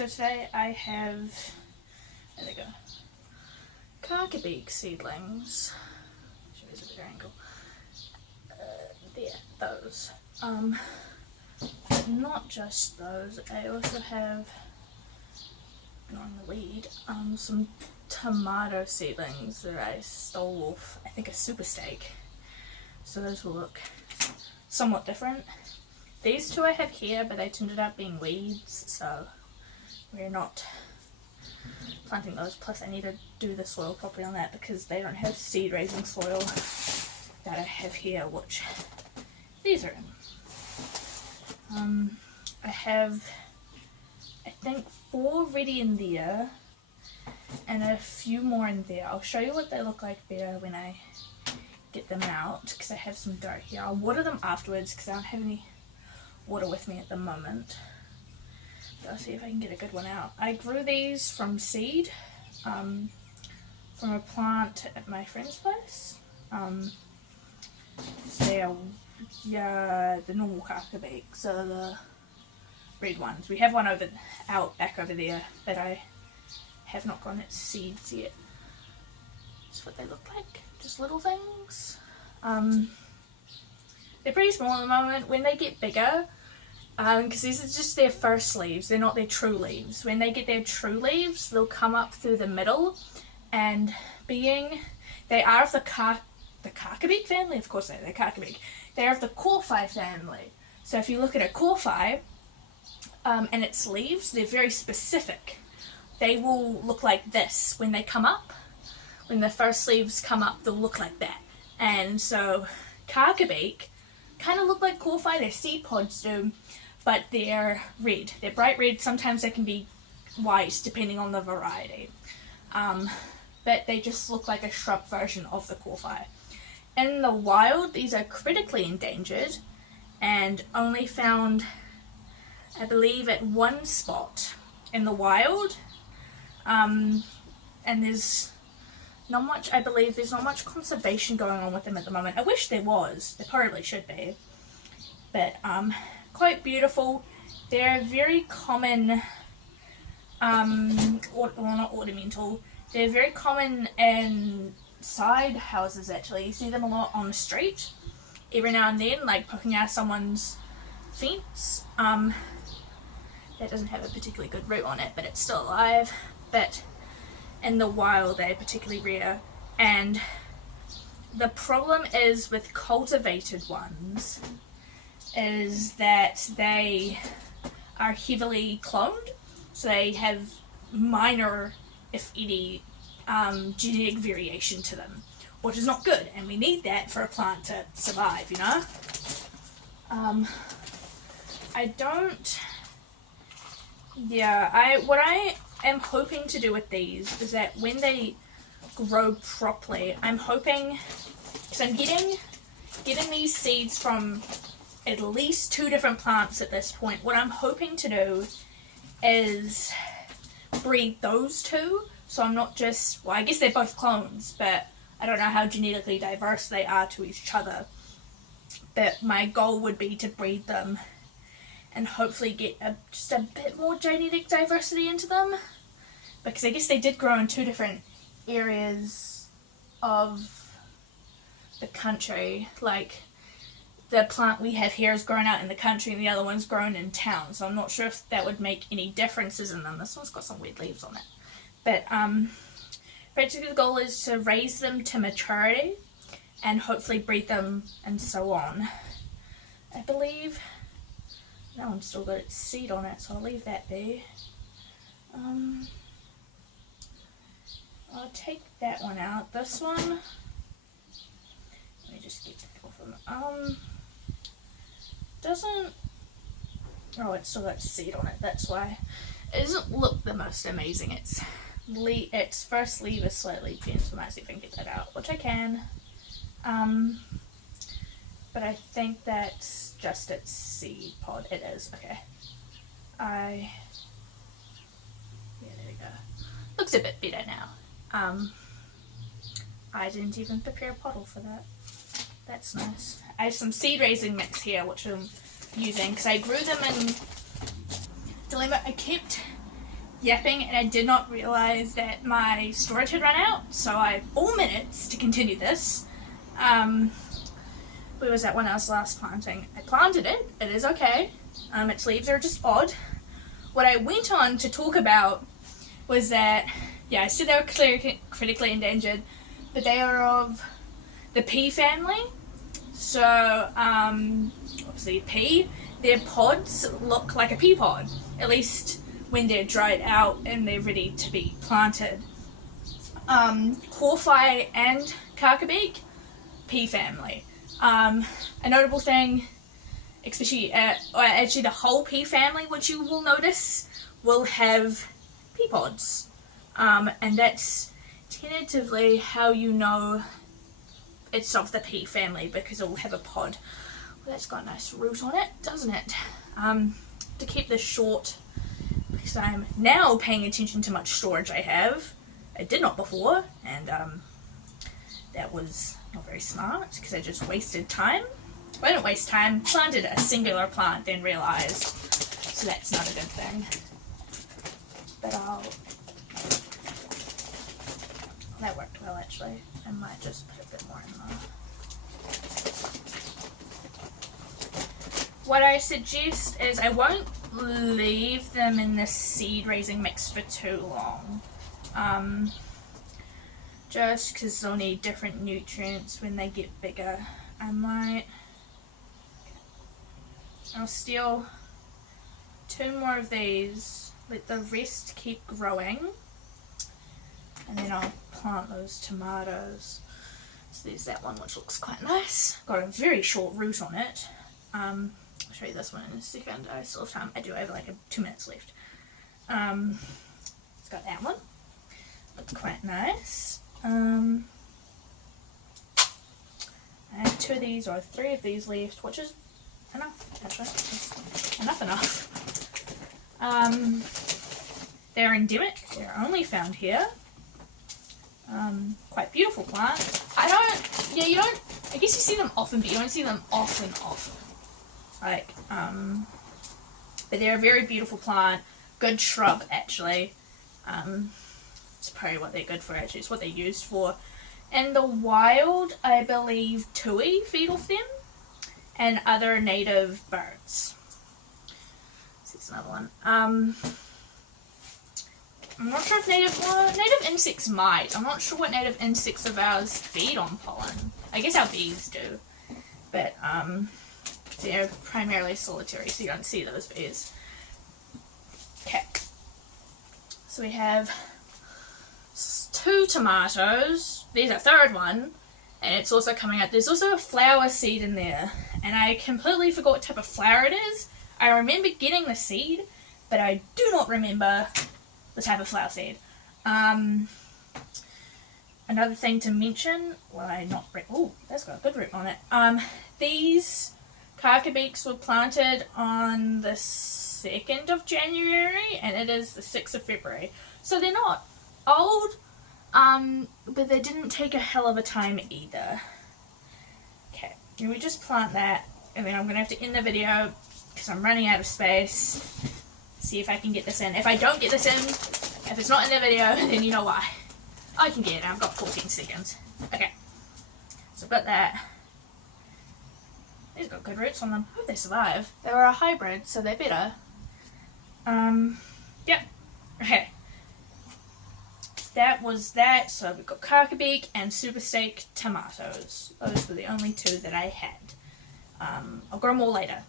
So today I have, there they go, Kākā Beak seedlings. Show you a better angle. There, those. Not just those, I also have, ignoring the lead, some tomato seedlings that I stole off, I think, a super steak. So those will look somewhat different. These two I have here, but they turned out being weeds, so we're not planting those. Plus I need to do the soil properly on that because they don't have seed raising soil that I have here, which these are in. I have, I think, 4 ready in there and a few more in there. I'll show you what they look like better when I get them out because I have some dirt here. I'll water them afterwards because I don't have any water with me at the moment. But I'll see if I can get a good one out. I grew these from seed, from a plant at my friend's place. They are the normal Kākā Beak, so the red ones. We have one back over there, but I have not gotten its seeds yet. That's what they look like, just little things. They're pretty small at the moment. When they get bigger, because these are just their first leaves, they're not their true leaves. When they get their true leaves, they'll come up through the middle, and they are of the Kākā Beak family, of course they're Kākā Beak. They're of the Kōwhai family. So if you look at a Kōwhai and its leaves, they're very specific. They will look like this when they come up. When the first leaves come up, they'll look like that. And so Kākā Beak kind of look like Kōwhai, their seed pods do, but they're red. They're bright red. Sometimes they can be white depending on the variety. But they just look like a shrub version of the Kōwhai. In the wild, these are critically endangered and only found, I believe, at one spot in the wild. And there's not much, I believe, there's not much conservation going on with them at the moment. I wish there was. There probably should be. But quite beautiful. They're very common, or not ornamental. They're very common in side houses, actually. You see them a lot on the street every now and then, like poking out someone's fence. That doesn't have a particularly good root on it, but it's still alive. But in the wild they're particularly rare, and the problem is with cultivated ones is that they are heavily cloned, so they have minor, if any, genetic variation to them, which is not good, and we need that for a plant to survive, you know. What I am hoping to do with these is that when they grow properly, I'm hoping, because I'm getting these seeds from at least 2 different plants at this point. What I'm hoping to do is breed those 2. So I'm not just, well, I guess they're both clones, but I don't know how genetically diverse they are to each other. But my goal would be to breed them and hopefully get just a bit more genetic diversity into them. Because I guess they did grow in 2 different areas of the country. Like, the plant we have here is grown out in the country and the other one's grown in town. So I'm not sure if that would make any differences in them. This one's got some weird leaves on it. But basically the goal is to raise them to maturity and hopefully breed them and so on. I believe that one's still got its seed on it, so I'll leave that be. I'll take that one out. This one, let me just get that off them. Oh, it's still got its seed on it, that's why. It doesn't look the most amazing. Its first leaf is slightly bent, so I might see if I can get that out, which I can. But I think that's just its seed pod. It is, okay. Yeah, there we go. Looks a bit better now. I didn't even prepare a pottle for that. That's nice. I have some seed raising mix here, which I'm using, because I grew them in Dilemma. I kept yapping and I did not realise that my storage had run out, so I have 4 minutes to continue this. Where was that when I was last planting? I planted it, it is okay. Its leaves are just odd. What I went on to talk about was that, yeah, I said they were critically endangered, but they are of the pea family. So, obviously pea, their pods look like a pea pod, at least when they're dried out and they're ready to be planted. Kākā and Kākā, pea family. A notable thing, especially, actually the whole pea family, which you will notice, will have pea pods. And that's tentatively how you know it's of the pea family, because it will have a pod. Well, that's got a nice root on it, doesn't it? To keep this short, because I'm now paying attention to how much storage I have. I did not before, and that was not very smart, because I just wasted time. Well, I didn't waste time, planted a singular plant, then realised, so that's not a good thing. But that worked well actually. I might just put a bit more in there. What I suggest is I won't leave them in the seed raising mix for too long. Just because they'll need different nutrients when they get bigger. I'll steal 2 more of these, let the rest keep growing, and then I'll plant those tomatoes. So there's that one, which looks quite nice. Got a very short root on it. I'll show you this one in a second. I still have time. I do have like 2 minutes left. It's got that one. Looks quite nice. I have 2 of these or 3 of these left, which is enough, actually. Just enough. They're endemic. They're only found here. Quite beautiful plant. I guess you see them often, but you don't see them often. Like, but they're a very beautiful plant. Good shrub, actually. It's probably what they're good for, actually. It's what they're used for. In the wild, I believe tui feed off them, and other native birds. This is another one. I'm not sure if native insects might. I'm not sure what native insects of ours feed on pollen. I guess our bees do, but they're primarily solitary, so you don't see those bees. Okay, so we have 2 tomatoes. There's a 3rd one, and it's also coming out. There's also a flower seed in there, and I completely forgot what type of flower it is. I remember getting the seed, but I do not remember the type of flower seed. Another thing to mention, that's got a good root on it. These Kākā beaks were planted on the 2nd of January, and it is the 6th of February. So they're not old, but they didn't take a hell of a time either. Okay, and we just plant that, and then I'm going to have to end the video because I'm running out of space. See if I can get this in. If I don't get this in, if it's not in the video, then you know why. I can get it. I've got 14 seconds. Okay, so I've got that. These got good roots on them. I hope they survive. They were a hybrid, so they're better. Yep. Okay. That was that. So we've got Kākā beak and super steak tomatoes. Those were the only 2 that I had. I'll grow more later.